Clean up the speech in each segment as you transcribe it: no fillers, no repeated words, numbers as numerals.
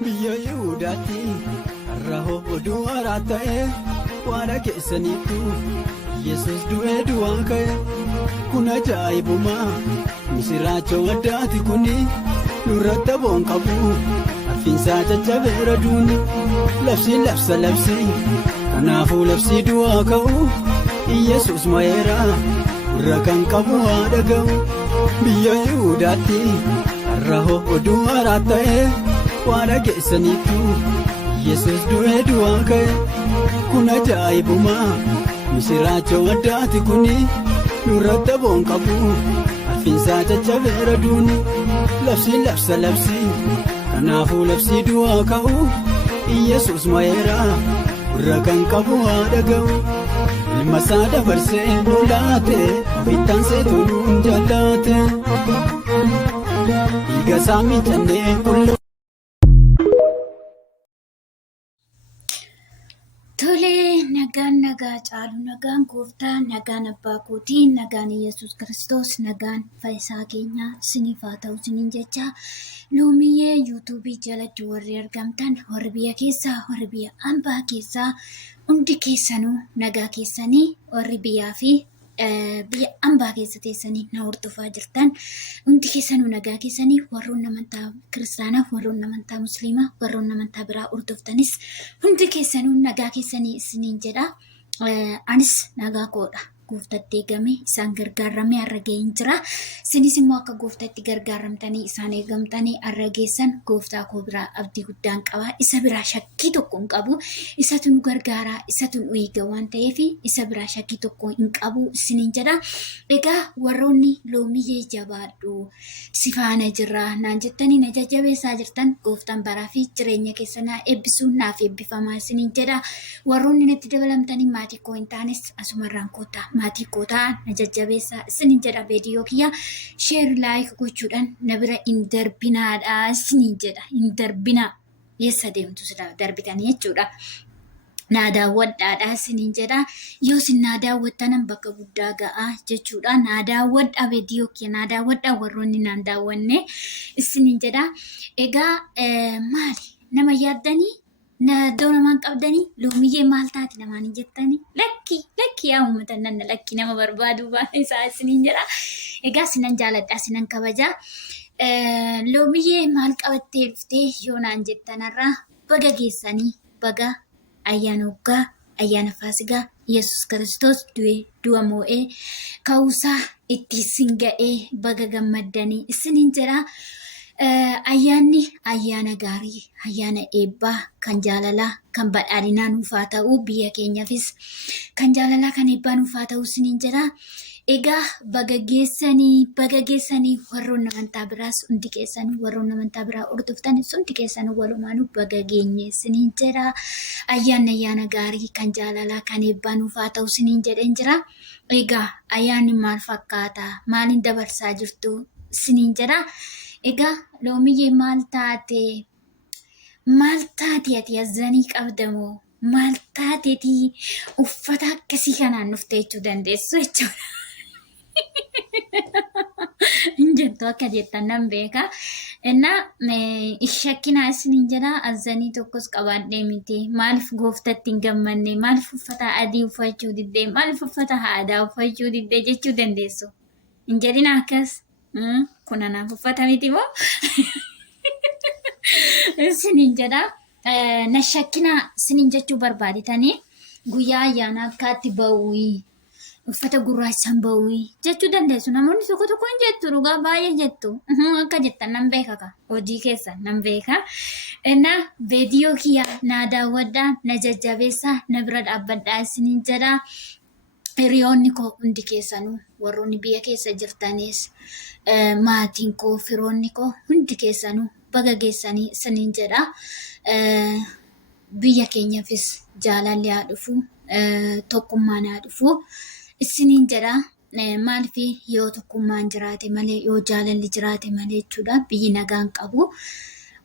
Biyya Yihudaatti har'a oduu haaraa ta'e waan keessaniitu Yesuus du'ee du'aa ka'e kun ajaa'ibumaa misiraachoo addaati kuni nurratti aboon qabu arfiinsaa jajjabeera duuni labsiin labsii kanaafuu labsii du'aa ka'u Yesuus mo'eera gurra kan qabu haa dhaga'u biyya Yihudaatti har'a oduu haaraa ta'e. Waan keessaniitu Yesuus du'ee du'aa ka'e kun ajaa'ibumaa misiraachoo addaati kuni nurratti aboon qabu arfiinsaa jajjabeera duuni labsiin labsii kanaafuu labsii du'aa ka'u Yesuus mo'eera gurra kan qabu haa dhaga'u ilma isaa dabarsee nu laate bittaan seetuu nuun jaallate dhiiga isaa miicannee qullaa. Tolee, nagaan caalu, nagaan gooftaa, nagaan abbaa kootii, nagaan Yesuus Kiristoos, nagaan fayyisaa keenya isiniif haa ta'u isiniin jecha loomiyyee yuutuubii jalatti warri argamtan warri biyya keessaa warri biyya ambaa keessaa hundi keessanuu nagaa keessanii warri biyyaa fi biyya ambaa keessa teessanii na hordofaa jirtan hundi keessanuu nagaa keessanii warroonni amantaa kiristaanaa warroonni amantaa musliimaa warroonni amantaa biraa hordoftanis hundi keessanuu nagaa keessanii isiniin jedha. Anis nagaa koodha gooftatti eegame isaan gargaaramee har'a ga'een jira. Isinis immoo akka gooftatti gargaaramtanii isaan eegamtanii har'a geessan gooftaa koo biraa abdii guddaan qaba. Isa biraa shakkii tokko hin qabu. Isatu nu gargaara, isatu nu eega waan ta'eef isa biraa shakkii tokko hin qabu isiniin jedha. Egaa warroonni loomiyyee jabaadhu si faana jirra naan jettanii na jajjabeessaa jirtan gooftaan baraa fi jireenya keessanaa eebbisuun naaf eebbifamaa isiniin jedha. Warroonni natti dabalamtanii maatii koo hin taanes asumarraan koota. Maatii kootaa na jajjabeessaa isiniin jedha viidiyoo kiyya sheer laayik gochuudhaan na bira hin darbinaadha isiniin jedha hin darbinaa eessa deemtu sila darbitanii jechuudha. Naa daawwadhaadha isiniin jedha yoo isin naa daawwattanan bakka guddaa ga'aa jechuudha. Naa daawwadha viidiyoo kiyya naa daawwadha warroonni naan daawwanne isiniin jedha. Egaa maali nama yaaddanii na iddoo namaan qabdanii loomiyyee maal taati namaan hin jettanii lakki yaa uummata nanna lakki nama barbaadu baay'ee isaa isiniin jedha. Egaa sinan jaaladha sinan kabaja. Loomiyyee maal qabattee dhuftee yoo naan jettanarraa baga geessanii baga ayyaana waggaa ayyaana faasigaa Yesuus Kiristoos du'a moo'ee ka'uusaa itti isin ga'ee baga gammaddanii isiniin jedha. Ayyaanni ayyaana gaarii, ayyaana eebbaa, kan jaalalaa, kan badhaadhinaa nuuf haa ta'u biyya keenyaafis kan jaalalaa kan eebbaa nuuf haa ta'u isiniin jedha. Egaa baga geessanii warroonni amantaa biraas hundi keessanii warroonni amantaa biraa hordoftanis hundi keessanii walumaanuu baga geenye isiniin jedha. Ayyaana gaarii kan jaalalaa kan eebbaa nuuf haa ta'u isiniin jedheen jira. Egaa ayyaanni maal fakkaata? Maaliin dabarsaa jirtu isiniin jedha. Egaa loomiyyee maal taate ati azanii qabdamoo maal taateeti uffata akkasii kanaan dhuftee jechuu dandeessu jechuudha. Injattuu akka jettan nan beeka. Innaa shakkinaa isiniin jedha azanii tokkos qabaadhee miti maaliif gooftatti hin gammanne maaliif uffata adii uffachuu diddee maaliif uffata aadaa uffachuu diddee jechuu dandeessu. Hin jedhina akkas. Kun anaaf uffata miti moo isiniin jedha. Na shakkinaa isiniin jechuu barbaaditanii guyyaa ayyaana akkaatti ba'uuyi uffata gurraachaan ba'uuyi jechuu dandeessu. Namoonni tokko hin jettu dhugaa baay'ee jettu akka jettan nan beeka hojii keessa nan beeka. Innaa viidiyoo kiyya naa daawwadhaa na jajjabeessaa na bira dhaabbadhaa isiniin jedha. Hiriyoonni koo hundi keessanuu warroonni biyya keessa jirtanis maatiin koo firoonni koo hundi keessanuu baga geessanii isiniin jedha. Biyya keenyaafis jaalalli haa dhufu tokkummaan haa dhufu isiniin jedha. Maaliif yoo tokkummaan jiraate malee yoo jaalalli jiraate malee jechuudha biyyi nagaan qabu.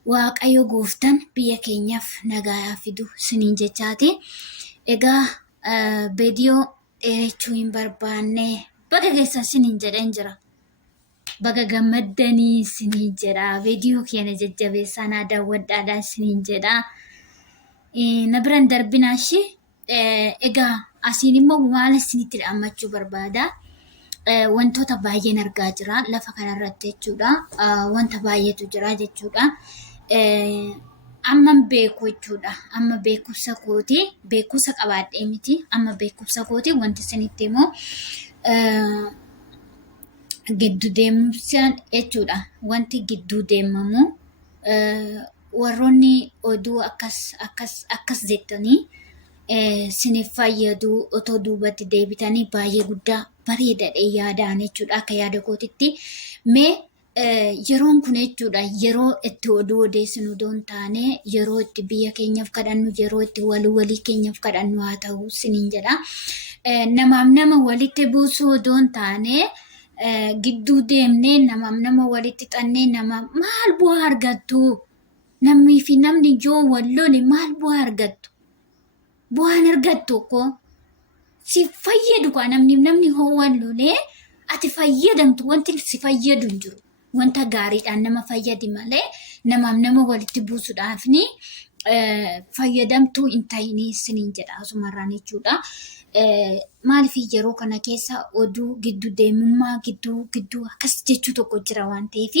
Waaqayyo gooftaan biyya keenyaaf nagaa haa fidu isiniin jechaati. Egaa viidiyoo dheerachuu hin barbaanne baga geessan isiniin jedheen jira. baga gammaddanii isiniin jedha. Viidiyoo keenya jajjabeessaa naa daawwadhaadhaan isiniin jedha. Na biraan darbinaa ishee egaa asiin immoo maal isinitti dhaammachuu barbaada. Wantoota baay'een argaa jira lafa kanarratti jechuudha. Wanta baay'eetu jira jechuudha. Amma beeku jechuudha. Amma beekumsa kooti. Beekumsa qabaadhee miti. Amma beekumsa kooti wanti isinitti immoo gidduu deemumsaan jechuudha. Wanti gidduu deemamu warroonni oduu akkas jettanii siniif fayyadu otoo duubatti deebitanii baay'ee guddaa bareedaadha yaadaan jechuudha. Akka yaada kootitti mee yeroon kun jechuudha yeroo itti oduu odeessinu doon taane yeroo itti biyya keenyaaf kadhannu yeroo itti walii keenyaaf kadhannu haa ta'u siniin jedha. Namaaf nama walitti buusuu doon taane gidduu deemnee namaaf nama walitti xannee nama maal bu'aa argattu? Namni fi namni yoo walloole maal bu'aa argattu? Bu'aan argattu ko si fayyadu kwa namni hoo walloole ati fayyadamtu wanti si fayyadu hin jiru. Wanta gaariidhaan nama fayyadi malee namaaf nama walitti buusuudhaaf ni fayyadamtuu hin ta'inii siniin jedha asumarraan jechuudha. Maaliif yeroo kana keessa oduu gidduu deemummaa gidduu akkas jechuu tokko jira waan ta'eef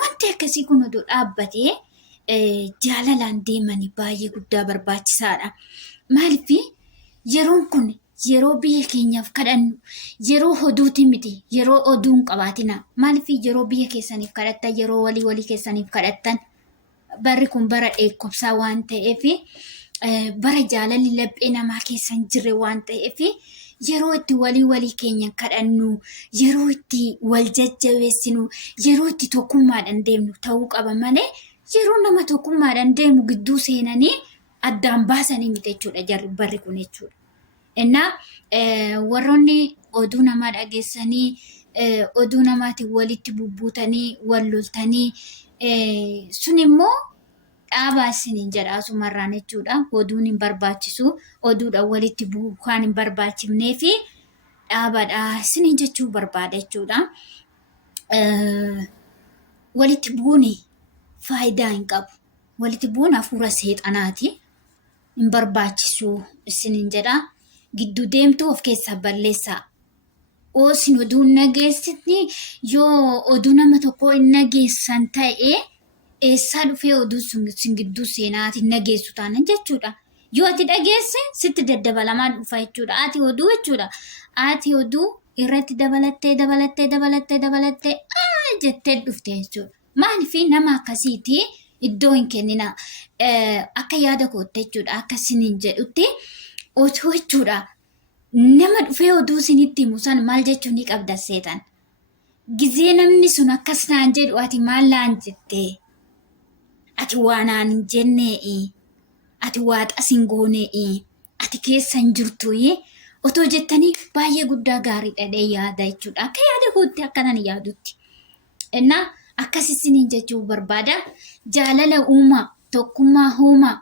wanti akkasii kun oduu dhaabbatee jaalalaan deemanii baay'ee guddaa barbaachisaadha. Maaliif yeroon kun yeroo biyya keenyaaf kadhannu yeroo oduuti miti yeroo oduun qabaatina. Maaliif yeroo biyya keessaniif kadhattan yeroo walii keessaniif kadhattan barri kun bara dheekkomsaa waan ta'eef bara jaalalli laphee namaa keessa hin jirre waan ta'eef yeroo itti walii keenya kadhannu yeroo itti wal jajjabeessinu yeroo itti tokkummaadhaan deemnu ta'uu qaba malee yeroo nama tokkummaadhaan deemu gidduu seenanii addaan baasanii miti jechuudha barri kun jechuudha. Innaa warroonni oduu namaa dhageessanii oduu namaatiin walitti bubbuutanii wal loltanii sun immoo dhaabaa isiniin jedha asumarraan jechuudha. Oduun hin barbaachisu oduudhaan walitti bu'uu kan hin barbaachifnee fi dhaabaadha isiniin jechuu barbaada jechuudha. Walitti bu'uun faayidaa hin qabu. Walitti bu'uun hafuura seexanaati. Hin barbaachisu isiniin jedha. Gidduu deemtuu of keessaa balleessaa. Osin oduu nageessitni yoo oduu nama tokko hin nageessan ta'ee eessaa dhufee oduu sun gidduu seenaati nageessu taana jechuudha. Yoo ati dhageesse sitti daddabalamaa dhufa jechuudha. Ati oduu jechuudha. Ati oduu irratti dabalattee jettee dhufte jechuudha. Maaliif nama akkasiiti iddoo hin kennina. Akka yaada kootte jechuudha. Akka siniin jedhutti otoo jechuudha. Nama dhufee oduu sinitti himu san maal jechuun ni qabda seetan. Gizee namni sun akkas naan jedhu ati maal laan jettee? Ati waa naan hin jennee? Ati waa xasin goonee? Ati keessa hin jirtu? Otoo jettanii baay'ee guddaa gaariidha yaada jechuudha. Akka yaada kootti akkanan yaadutti. Innaa akkasisiniin jechuu barbaada. Jaalala uumaa, tokkummaa uumaa,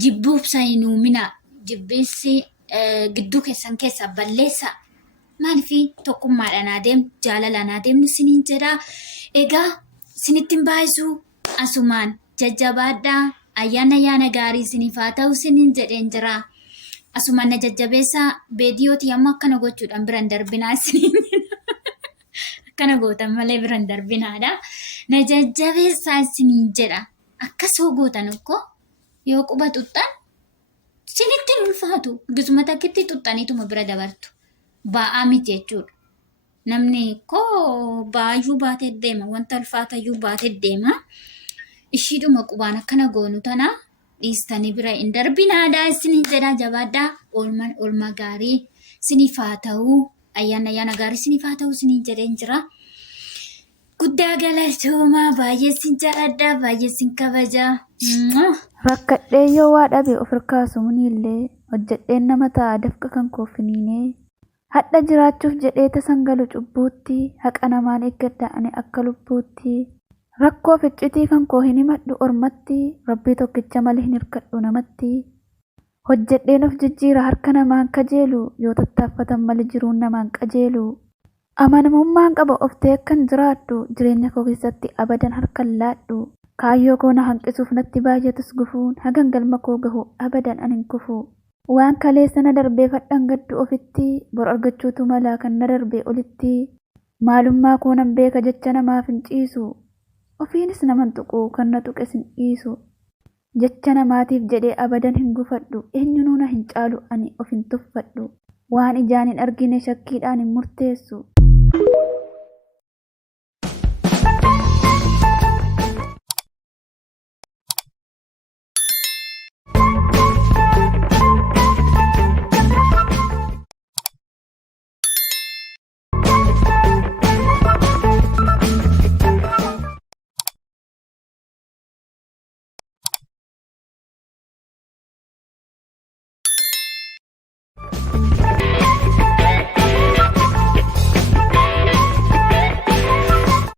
jibbuubsa hin uumina. Jibbiinsi gidduu keessan keessa balleessa. Maaliif tokkummaadhaan adeemu jaalalaan adeemnu siniin jedha. Egaa sinittiin baay'isuu asumaan jajjabaadhaa. Ayyaana gaarii siniif haa ta'u siniin jedheen jira. Asumaan na jajjabeessaa beediyooti ammoo akkana gochuudhaan biran darbinaa siniin akkana gootan malee biran darbinaadha. Na jajjabeessaa siniin jedha. Akkasoo gootan ukkoo yoo quba xuxxan sinitti ulfaatu gisuma takkitti xuxxaniituma bira dabartu. Ba'aa miti jechuudha. Namni koo baayyuu baatee deema. Wanta ulfaatayyuu baatee deema. Ishiidhuma qubaan akkana goonu tana dhiistanii bira hin darbinaadha. Isiniin jedhaa jabaadhaa. Oolmaa gaarii siniif haa ta'uu. Ayyaana gaarii siniif haa ta'uu siniin jedheen jira. Guddaa galatoomaa baay'ee sin jaalladhaa baay'ee sin kabajaa. Rakkadhee yoo waa dhabe of hirkaasumuunillee hojjedheen nama ta'a dafqa kan koofiniinee hadha jiraachuuf jedhee tasan galu cubbuutti haqa namaan eeggadda ani akka lubbuutti rakkoo ficcitii kan koo hin himadhu ormatti rabbii tokkicha malee hin hirkadhu namatti hojjedheen of jijjiira harka namaan kajeelu yoo tattaaffatan malee jiruun namaan qajeelu Amanamummaan qaba of teekkan jiraadhu jireenya koo keessatti abadan harkan laadhu. Kaayyoo koo na hanqisuuf natti baay'atus gufuun hagan galma koo gahu abadan anin kufu. Waan kaleessa na darbee fadhan gaddu ofitti bor argachuutu malaa kan na darbee olitti. Maalummaa koo nan beeka jecha namaaf hin ciisu. Ofiinis naman tuqu kan na tuqes hin dhiisu. Jecha namaatiif jedhee abadan hin gufadhu. Eenyunuu na hin caalu ani of hin tuffadhu. Waan ijaan hin argine shakkiidhaan hin murteessu.